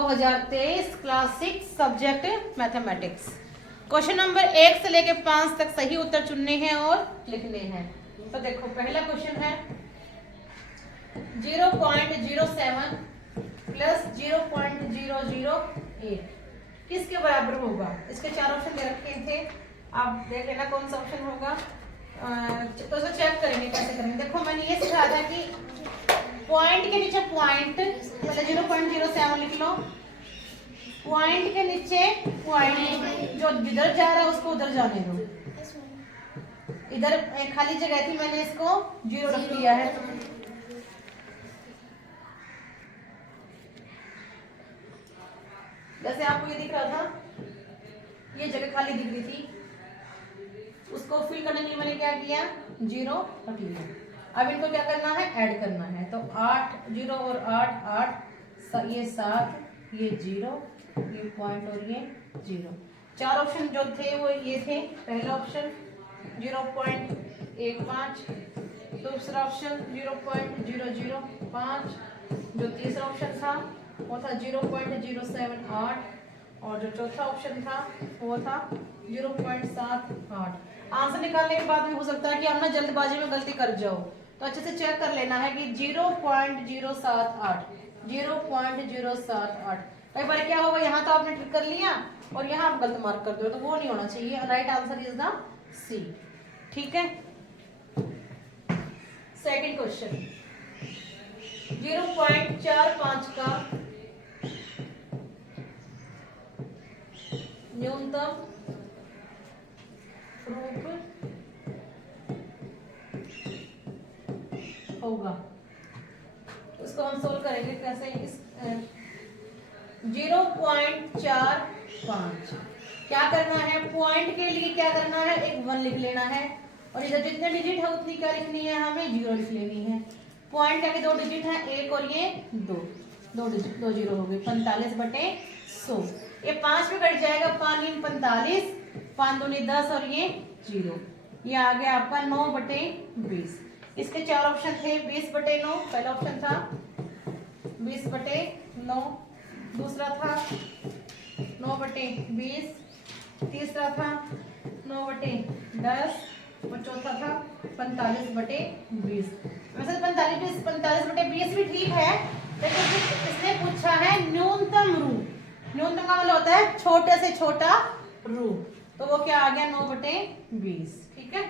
2023 class 6 subject mathematics. Question number 1 से लेके 5 तक सही उत्तर चुनने हैं और लिखने हैं। तो देखो पहला क्वेश्चन है 0.07 प्लस 0.008 किसके बराबर होगा। इसके 4 ऑप्शन दे रखे थे, आप देख लेना कौन सा ऑप्शन होगा। तो इसे चेक करेंगे कैसे करेंगे। देखो मैंने ये सिखाया था कि पॉइंट के नीचे पॉइंट, पहले 0.07 लिख लो, पॉइंट के नीचे पॉइंट, जो जिधर जा रहा है उसको उधर जाने दो। इधर एक खाली जगह थी, मैंने इसको 0 रख दिया है। जैसे आपको ये दिख रहा था, ये जगह खाली दिख रही थी, उसको फिल करने के लिए मैंने क्या किया, 0 रख लिया। अब इनको क्या करना है, ऐड करना है। तो 8 0 और 8 8, ये 7, ये 0, ये पॉइंट और ये 0। 4 ऑप्शन जो थे वो ये थे। पहला ऑप्शन 0.15, दूसरा ऑप्शन 0.005, जो तीसरा ऑप्शन था वो था 0.078 और जो चौथा ऑप्शन था वो था 0.78। आंसर निकालने के बाद भी हो सकता है कि आप ना जल्दबाजी में गलती कर जाओ, तो अच्छे से चेक कर लेना है कि 0.078 0.078। कई बार क्या होगा, यहाँ तो आपने ट्रिक कर लिया और यहाँ आप गलत मार्क कर दो, तो वो नहीं होना चाहिए। राइट आंसर इज द सी। ठीक है। सेकंड क्वेश्चन 0.45 का न्यूनतम रूप होगा। इसको हम सोल्व करेंगे कैसे। इस 0.45 क्या करना है, पॉइंट के लिए क्या करना है, एक 1 लिख लेना है और इधर जितने डिजिट है उतनी क्या लिखनी है, हमें 0 लिख लेनी है। पॉइंट का 2 डिजिट है, 1 और ये 2 डिजिट, 2 0 हो गए। 45/100, ये 5 में कट जाएगा, 5 × 45, 5 दूनी 10 और ये 0, ये आ गया आपका 9/20। इसके 4 ऑप्शन थे, 20/9 पहला ऑप्शन था, 20/9 दूसरा था, 9/20 तीसरा था, 9/10 और चौथा था 45/20। वैसे 45/20 भी ठीक है, लेकिन इसने पूछा है न्यूनतम रूप। न्यूनतम का मतलब होता है छोटे से छोटा रूप, तो वो क्या आ गया 9/20। ठीक है,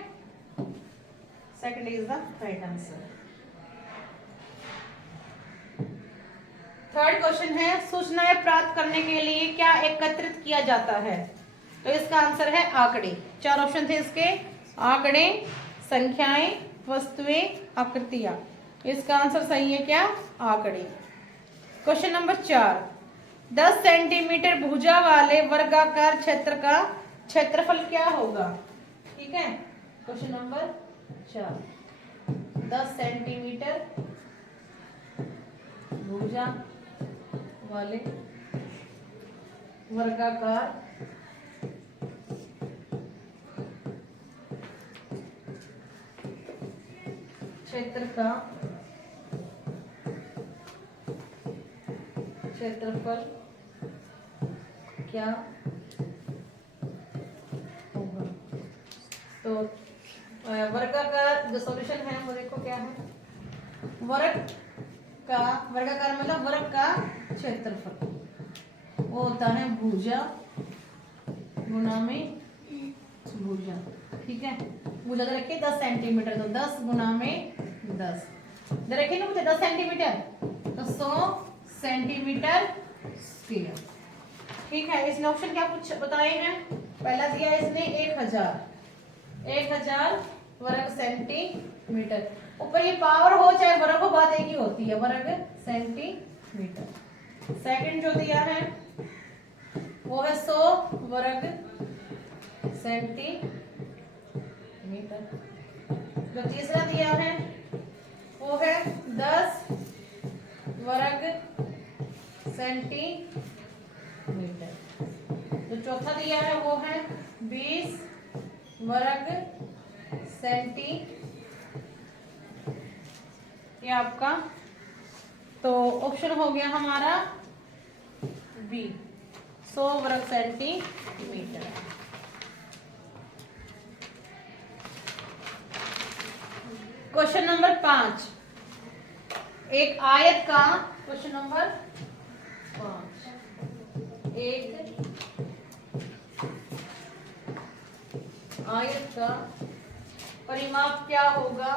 second is the right answer. Third question है सूचनाएं प्राप्त करने के लिए क्या एकत्रित किया जाता है। तो इसका आंसर है आंकड़े। 4 ऑप्शन थे इसके, आंकड़े, संख्याएं, वस्तुएं, आकृतियां। इसका आंसर सही है क्या, आंकड़े। क्वेश्चन नंबर 4 10 सेंटीमीटर भुजा वाले वर्गाकार क्षेत्र का क्षेत्रफल क्या होगा। ठीक है, क्वेश्चन नंबर 4 10 सेंटीमीटर भुजा वाले वर्गाकार क्षेत्र का क्षेत्रफल क्या होगा। तो वर्गाकार जो सॉल्यूशन है वो देखो क्या है, वर्गाकार मतलब वर्ग का क्षेत्रफल, वो होता है भुजा गुना में भुजा। ठीक है, भुजा तो रखिए 10 सेंटीमीटर, तो 10 गुना में 10 रखिए ना, मुझे 10 सेंटीमीटर तो 100 सेंटीमीटर स्क्वायर। ठीक है, इसने ऑप्शन क्या पूछ बताए हैं, पहला दिया इसने 1000 वर्ग सेंटीमीटर। ऊपर ये पावर हो चाहे वर्ग हो, बात एक ही होती है, वर्ग सेंटीमीटर। सेकंड जो दिया है वो है 100 वर्ग सेंटीमीटर। जो तीसरा दिया है वो है 10 वर्ग सेंटीमीटर। जो चौथा दिया है वो है 20 वर्ग सेंटी, ये आपका तो ऑप्शन हो गया हमारा बी 100 वर्ग सेंटीमीटर। क्वेश्चन नंबर 5, एक आयत का, क्वेश्चन नंबर 5, एक आयत का परिमाप क्या होगा?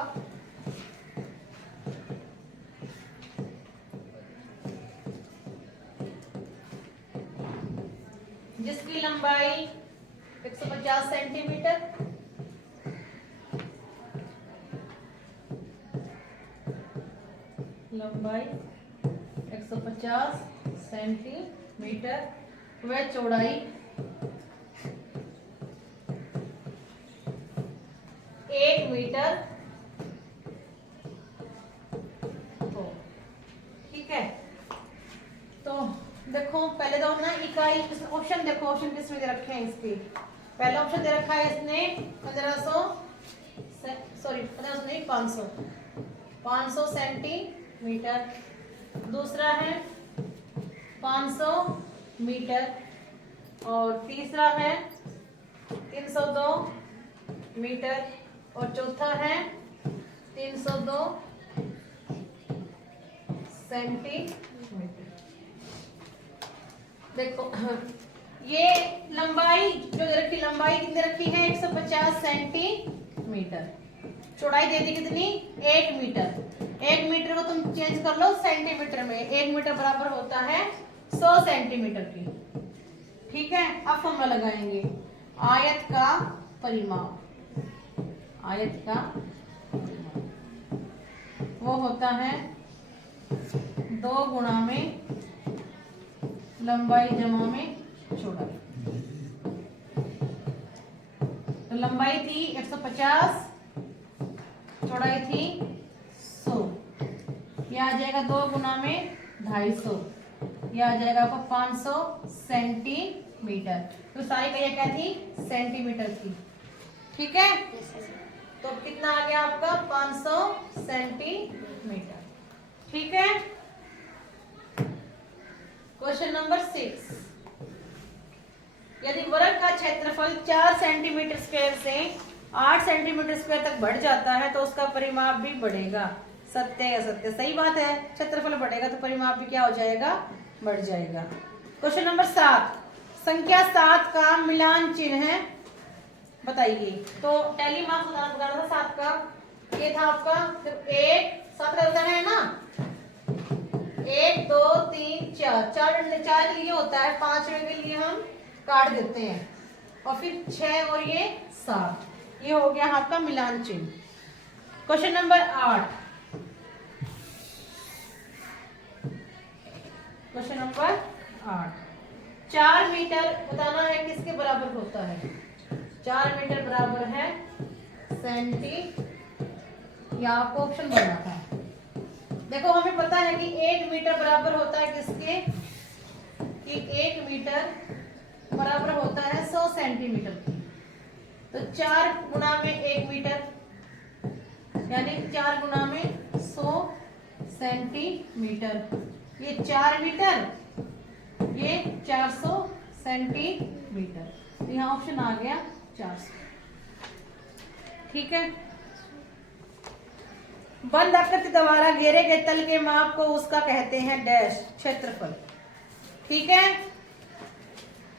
जिसकी लंबाई 150 सेंटीमीटर, लंबाई 150 सेंटीमीटर व चौड़ाई 1 मीटर हो। ठीक है, तो देखो पहले तो ना इकाई ऑप्शन देखो, ऑप्शन किसमें दे रखे हैं इसके। पहला ऑप्शन दे रखा है इसने 1500 नहीं 500 सेंटीमीटर। दूसरा है 500 मीटर और तीसरा है 302 मीटर और चौथा है 302 सेंटीमीटर। देखो ये लंबाई जो दे रखी, लंबाई कितनी रखी है 150 सेंटीमीटर, चौड़ाई दे दी कितनी 1 मीटर। 1 मीटर को तुम चेंज कर लो सेंटीमीटर में, 1 मीटर बराबर होता है 100 सेंटीमीटर की। ठीक है, अब फॉर्मूला लगाएंगे, आयत का परिमाप, आयत का वो होता है 2 गुणा में लंबाई जमा में चौड़ाई। तो लंबाई थी 150, चौड़ाई थी 100, यह आ जाएगा 2 गुना में 250, यह आ जाएगा आपको 500 सेंटीमीटर। तो सारी कहिए क्या थी सेंटीमीटर थी। ठीक है, तो कितना आ गया आपका 500 सेंटीमीटर। ठीक है, क्वेश्चन नंबर 6, यदि वर्ग का क्षेत्रफल 4 सेंटीमीटर स्क्वायर से 8 सेंटीमीटर स्क्वायर तक बढ़ जाता है तो उसका परिमाप भी बढ़ेगा। सत्य या असत्य? सही बात है, क्षेत्रफल बढ़ेगा तो परिमाप भी क्या हो जाएगा, बढ़ जाएगा। क्वेश्चन नंबर 7, संख्या 7 का मिलान चिन्ह है बताइए। तो टैली मार्क्स बताना था 7 का, ये था आपका सिर्फ 1 7 का बताना है ना, 1 2 3 4, 4 के लिए होता है, 5वें के लिए हम काट देते हैं, और फिर 6 और ये 7, ये हो गया आपका मिलान चिन्ह। Question number 8, question number 8, 4 metre बताना है किसके बराबर होता है। 4 मीटर बराबर है सेंटी, या आपको ऑप्शन बनना था। देखो हमें पता है कि 1 मीटर बराबर होता है किसके, कि 1 मीटर बराबर होता है 100 सेंटीमीटर की। तो 4 गुना में 1 मीटर, यानी 4 गुना में 100 सेंटीमीटर, ये 4 मीटर, ये 400 सेंटीमीटर। तो यहाँ ऑप्शन आ गया 400। ठीक है, बंद आकृति द्वारा घेरे गए तल के माप को उसका कहते हैं डैश, क्षेत्रफल। ठीक है,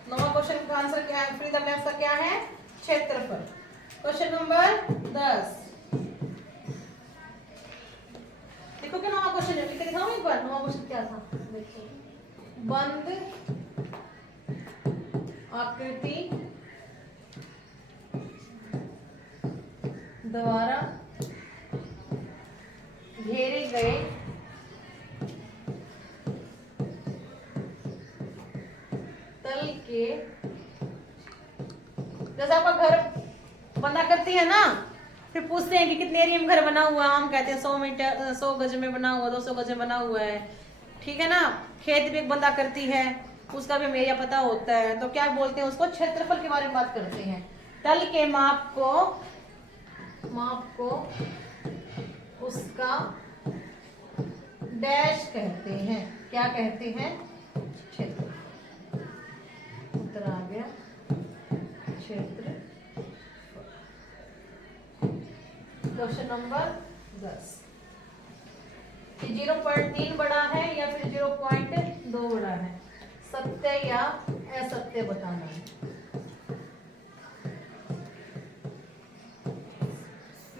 9वां क्वेश्चन का आंसर क्या है, फ्री द ब्लैंक्स का क्या है, क्षेत्रफल। क्वेश्चन नंबर 10, देखो क्या 9वां क्वेश्चन है, लिख दिखाऊं एक बार 9वां क्वेश्चन क्या था, देखिए, बंद आकृति द्वारा घेरे गए तल के, जैसे आपका घर बना करती है ना, फिर पूछते हैं कि कितने एरिया में घर बना हुआ, हम कहते हैं 100 मीटर 100 गज में बना हुआ, 200 गज में बना हुआ है। ठीक है ना, खेत भी एक बंदा करती है, उसका भी एरिया पता होता है, तो क्या बोलते हैं उसको, क्षेत्रफल के बारे में बात करते हैं। तल के माप को उसका डैश कहते हैं, क्या कहते हैं, क्षेत्रफल। उत्तर आ गया क्षेत्र। क्वेश्चन नंबर 10, 0.3 बड़ा है या फिर 0.2 बड़ा है, सत्य या असत्य बताना है।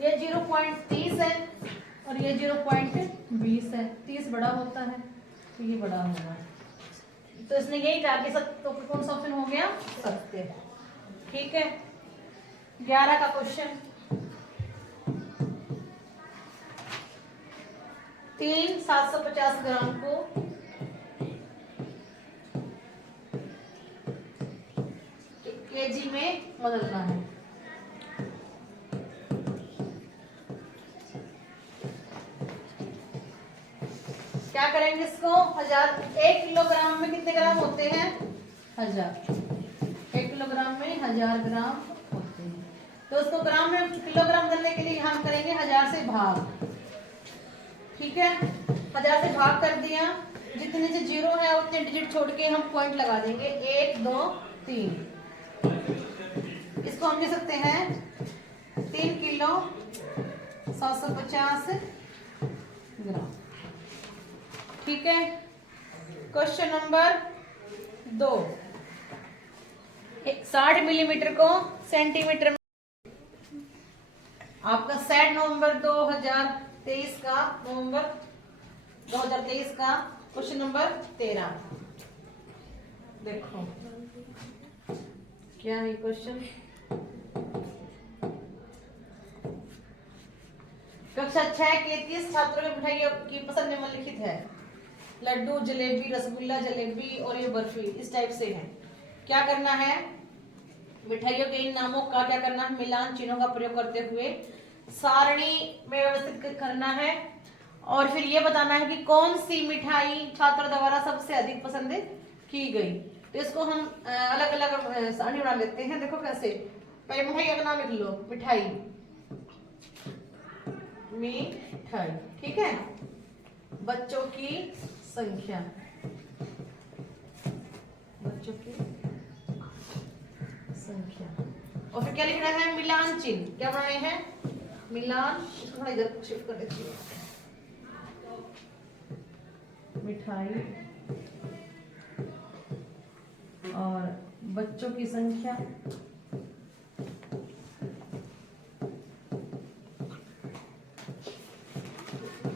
ये 0.30 है और ये 0.20 है। 30 बड़ा होता है तो ये बड़ा होगा, तो इसने यही कहा कि सत्य, तो कौन सा ऑप्शन हो गया, सत्य। ठीक है। 11 का क्वेश्चन, 3 750 ग्राम को केजी में बदलना है। क्या करेंगे इसको, 1000, 1 किलोग्राम में कितने ग्राम होते हैं, 1000। 1 किलोग्राम में 1000 ग्राम होते हैं, तो उसको ग्राम में किलोग्राम करने के लिए हम करेंगे 1000 से भाग। ठीक है, 1000 से भाग कर दिया, जितने से जीरो है उतने डिजिट छोड़ के हम पॉइंट लगा देंगे, 1 2 3। इसको हम लिख सकते हैं 3 किलो 750 ग्राम। ठीक है। क्वेश्चन नंबर 2, 60 मिलीमीटर को सेंटीमीटर में, आपका सेट नवंबर 2023 का, नवंबर 2023 का क्वेश्चन नंबर 13। देखो क्या है क्वेश्चन। कक्षा 6 के 30 छात्रों की मिठाई की पसंद निम्नलिखित है, लड्डू, जलेबी, रसगुल्ला, जलेबी और ये बर्फी, इस टाइप से है। क्या करना है, मिठाइयों के इन नामों का क्या करना है, मिलान चिन्हों का प्रयोग करते हुए सारणी में व्यवस्थित करना है, और फिर ये बताना है कि कौन सी मिठाई छात्र द्वारा सबसे अधिक पसंद की गई। तो इसको हम अलग अलग सारणी बना लेते हैं। देखो कैसे, पहले मिठाई का नाम लिख लो, मिठाई, मिठाई। ठीक है, बच्चों की संख्या, बच्चों की संख्या, और फिर क्या लिखना है, मिलान चिन्ह। क्या बनाए हैं, मिलान, इसको थोड़ा इधर शिफ्ट कर देती हूँ, मिठाई और बच्चों की संख्या,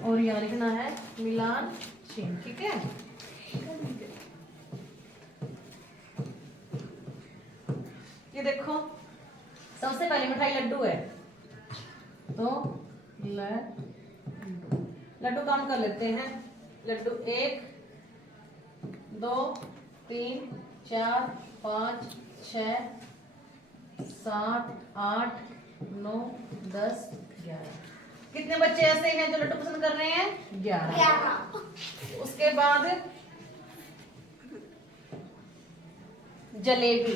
और यहाँ लिखना है मिलान चिन्ह। ठीक है, ये देखो सबसे पहले मिठाई लड्डू है, तो लड्डू काम कर लेते हैं। लड्डू 1 2 3 4 5 6 7 8 9 10 11। कितने बच्चे ऐसे हैं जो लड्डू पसंद कर रहे हैं, 11। उसके बाद जलेबी,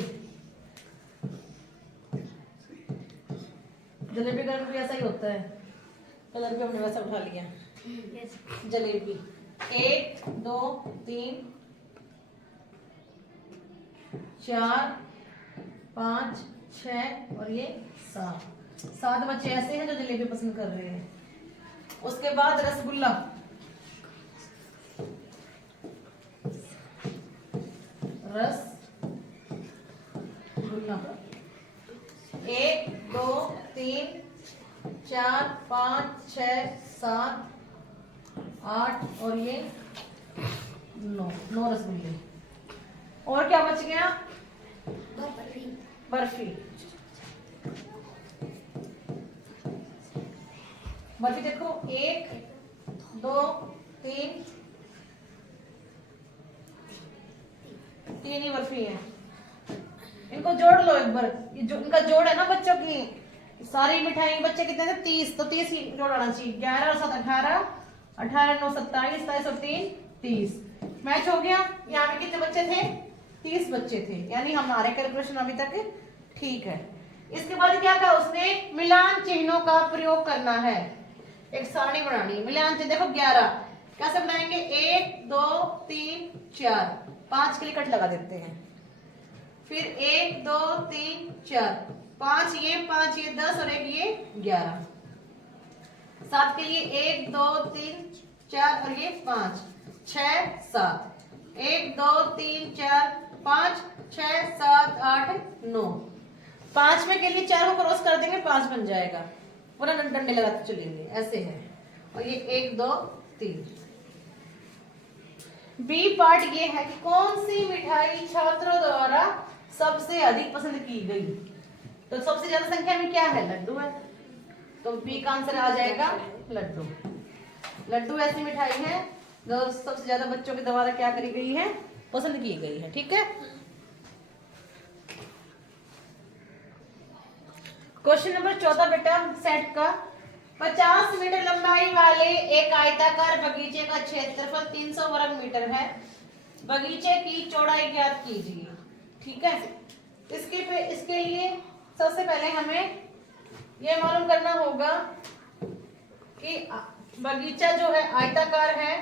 जलेबी का भी ऐसा ही होता है, कलर भी हमने वैसा उठा लिया। जलेबी 1 2 3 4 5 6 और ये 7 बच्चे ऐसे हैं जो जलेबी पसंद कर रहे हैं। उसके बाद रसगुल्ला, रसगुल्ला 1 2 3 4 5 6 7 8 और ये 9 रसगुल्ले। और क्या बच गया, बर्फी। बर्फी देखो 1 2 3 ही बर्फी है। इनको जोड़ लो एक बार, ये जो इनका जोड़ है ना बच्चों की सारी मिठाई, बच्चे कितने थे, 30, तो 30 ही जोड़ आना चाहिए। 11 और 7 18, 18 9 27, 27 और 3 30। मैच हो गया। यहाँ पे कितने बच्चे थे, 30 बच्चे थे, यानी हमारे कैलकुलेशन अभी तक ठीक है। इसके बाद क्या कहा उसने, मिलान चिन्हों का प्रयोग करना है, एक सारणी बनानी है। मिलान चिन्ह देखो 11 कैसे बनाएंगे, 1 2 3 4, 5 के लिए कट लगा देते हैं। फिर 1 2 3 4, 5 ये 10 और एक ये 11। 7 के लिए 1 2 3 4 और ये 5 6 7, 1 2 3 4 5 6 7 8 9। 5 में के लिए 4 को क्रॉस कर देंगे 5 बन जाएगा, पूरा डंडे लगाते चलेंगे, ऐसे है। और ये 1 2 3। बी पार्ट ये है कि कौन सी मिठाई छात्रों द्वारा सबसे अधिक पसंद की गई। तो सबसे ज्यादा संख्या में क्या है, लड्डू है, तो बी का आंसर आ जाएगा लड्डू। लड्डू ऐसी मिठाई है जो सबसे ज्यादा बच्चों के द्वारा क्या करी गई है, पसंद की गई है। ठीक है। क्वेश्चन नंबर 14 बेटा सेट का, 50 मीटर लंबाई वाले एक आयताकार बगीचे का क्षेत्रफल 300 वर्ग मीटर है। बगीचे की चौड़ाई ज्ञात कीजिए। ठीक है। इसके लिए सबसे पहले हमें यह मालूम करना होगा कि बगीचा जो है आयताकार है,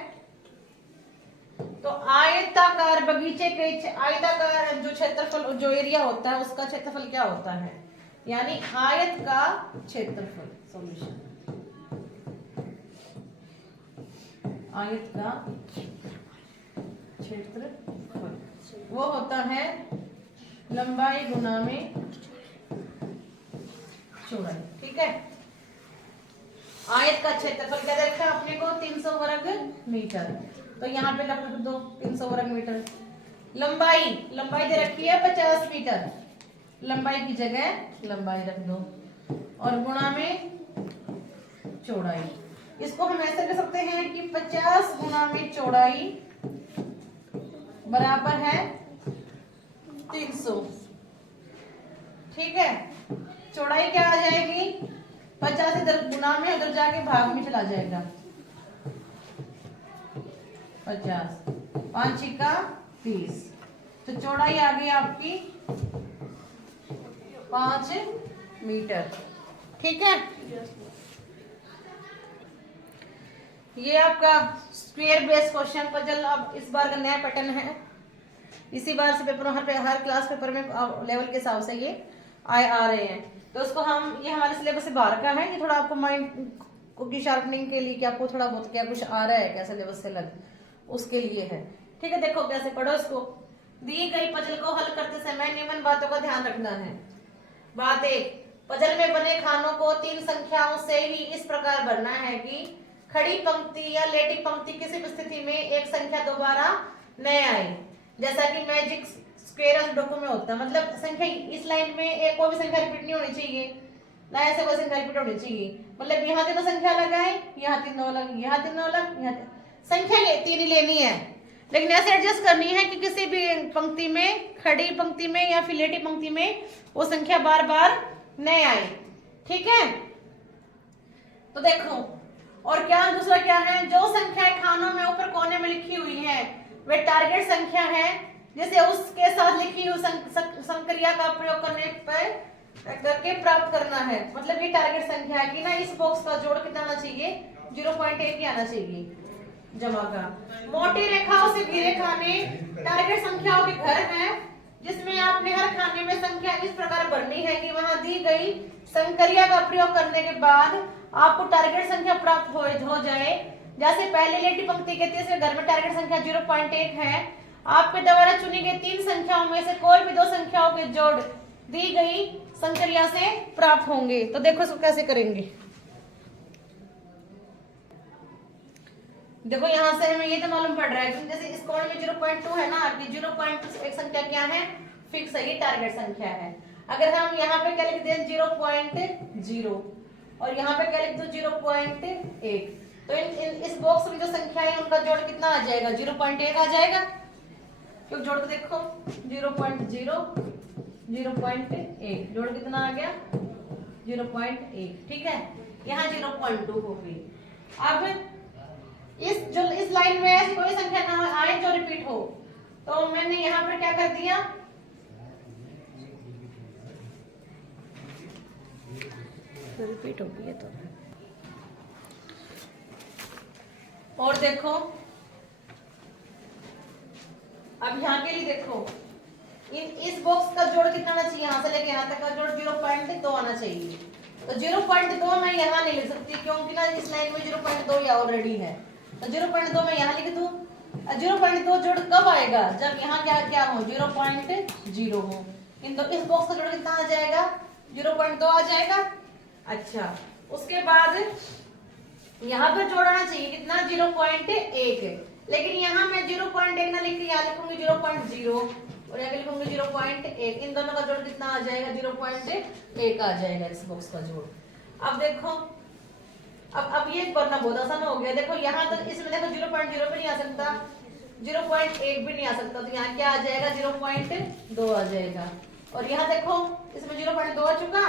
तो आयताकार बगीचे के आयताकार जो क्षेत्रफल जो एरिया होता है उसका क्षेत्रफल क्या होता है, यानी आयत का क्षेत्रफल। सॉल्यूशन आयत का क्षेत्रफल वो होता है लंबाई गुना में चौड़ाई। ठीक है। आयत का क्षेत्रफल क्या देखा अपने को 300 वर्ग मीटर, तो यहाँ पे रख दो 300 वर्ग मीटर। लंबाई दे रखी है 50 मीटर, लंबाई की जगह लंबाई रख दो और गुणा में चौड़ाई। इसको हम ऐसे कर सकते हैं कि 50 गुणा में चौड़ाई बराबर है 300। ठीक है। चौड़ाई क्या आ जाएगी, 50 इधर गुना में उधर जाके भाग में चला जाएगा, 50 5 छिक्का 30, तो चौड़ाई आ गई आपकी 5 मीटर। ठीक है। ये आपका स्क्वायर बेस क्वेश्चन पजल अब इस बार का नया पैटर्न है, इसी बार से पेपर हर क्लास पेपर में लेवल के हिसाब से ये आ रहे हैं। तो उसको हम ये हमारे सिलेबस से बाहर का है, ये थोड़ा आपको माइंड की शार्पनिंग के लिए कि आपको थोड़ा बहुत क्या कुछ आ रहा है क्या सिलेबस से लग, उसके लिए है। ठीक है। देखो कैसे पढ़ो इसको। दी गई पजल को हल करते समय निम्न बातों का ध्यान रखना है। बात 1, पजल में बने खानों को 3 संख्याओं से ही इस प्रकार भरना है कि खड़ी पंक्ति या लेटी पंक्ति किसी भी स्थिति में एक संख्या दोबारा न आए, जैसा कि मैजिक स्क्वायर सुडोकू में होता है। मतलब संख्या इस लाइन में एक कोई भी संख्या रिपीट नहीं होनी चाहिए, ना ऐसे कोई संख्या रिपीट होनी चाहिए। मतलब यहाँ 3 संख्या लगाए, यहाँ 3 अलग, यहाँ 3 अलग, यहाँ संख्या ये 3 ही लेनी है, लेकिन ऐसे एडजस्ट करनी है कि किसी भी पंक्ति में, खड़ी पंक्ति में या फिर लेटी पंक्ति में वो संख्या बार बार न आए। ठीक है। तो देखो, और क्या दूसरा क्या है, जो संख्याएं खानों में ऊपर कोने में लिखी हुई है वे टारगेट संख्या है, जिसे उसके साथ लिखी हुई संक्रिया का प्रयोग करके प्राप्त करना है। मतलब ये टारगेट संख्या है कि ना इस बॉक्स का जोड़ कितना आना चाहिए, 0.1 ही आना चाहिए जमा का। मोटी रेखाओं से घिरे खाने टारगेट संख्याओं के घर हैं, जिसमें आपने हर खाने में संख्या इस प्रकार भरनी है कि वहां दी गई संक्रिया का प्रयोग करने के बाद आपको टारगेट संख्या प्राप्त हो जाए। जैसे पहले लेटी पंक्ति के तीसरे घर में टारगेट संख्या 0.1 है, आपके द्वारा चुनी गई 3 संख्याओं में से कोई भी 2 संख्याओं के जोड़ दी गई संक्रिया से प्राप्त होंगे। तो देखो इसको कैसे करेंगे। देखो यहाँ से हमें ये तो मालूम पड़ रहा है, जैसे इस कोण में 0.2 है ना, आपकी 0.2 एक संख्या क्या है, फिक्स है, ये टारगेट संख्या है। अगर हम यहाँ पे क्या लिख दें 0.0 और यहाँ पे क्या लिख दो 0.1, तो इस बॉक्स में जो संख्या है उनका जोड़ कितना आ जाएगा, 0.1 आ जाएगा। क्योंकि जोड़ के देखो 0.0 0.1, जोड़ कितना आ गया 0.1। ठीक है। यहाँ 0.2 हो गई। अब इस लाइन में ऐसी कोई संख्या ना आए जो रिपीट हो, तो मैंने यहाँ पर क्या कर दिया, तो रिपीट हो गई है। तो और देखो अब यहाँ के लिए देखो, इस बॉक्स का जोड़ कितना आना चाहिए, यहाँ से लेके यहाँ तक का जोड़ 0.2 आना चाहिए। तो 0.2 मैं यहाँ नहीं लिख सकती क्योंकि ना इस लाइन में 0.2 या ऑलरेडी है, तो 0.2 मैं यहाँ लिख दूँ। 0.2 जोड़ कब आएगा, जब यहाँ क्या क्या हो 0.0 हो। तो इस बॉक्स का जोड़ कितना आ जाएगा, 0.2 आ जाएगा। अच्छा, उसके बाद यहाँ पर जोड़ आना चाहिए कितना 0.1, लेकिन यहाँ मैं 0.1 ना लिख के यहाँ लिखूंगी 0.0 और यहाँ लिखूंगी 0.1। इन दोनों का जोड़ कितना आ जाएगा 0.1 आ जाएगा इस बॉक्स का जोड़। अब देखो, अब ये करना बहुत आसान हो गया। देखो यहाँ तो इसमें देखो 0.0 भी नहीं आ सकता, 0.1 भी नहीं आ सकता, तो यहाँ क्या आ जाएगा 0.2 आ जाएगा। और यहाँ देखो इसमें 0.2 आ चुका,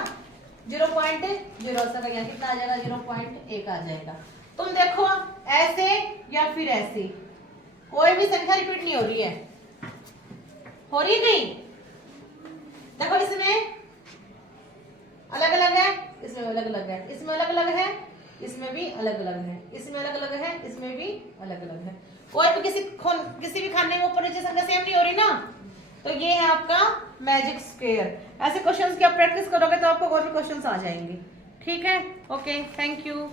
0.0 यहाँ कितना आ जाएगा 0.1 आ जाएगा। तुम देखो ऐसे या फिर ऐसे कोई भी संख्या रिपीट नहीं हो रही है, हो रही नहीं। देखो इसमें अलग अलग है, इसमें अलग अलग है, इसमें अलग अलग है, इसमें भी अलग अलग है, इसमें अलग अलग है, इसमें भी अलग अलग है। कोई भी किसी भी खाने में ऊपर नीचे संख्या सेम नहीं हो रही ना, तो ये है आपका मैजिक स्क्वायर। ऐसे क्वेश्चंस की आप प्रैक्टिस करोगे तो आपको और भी क्वेश्चंस आ जाएंगे। ठीक है, ओके, थैंक यू।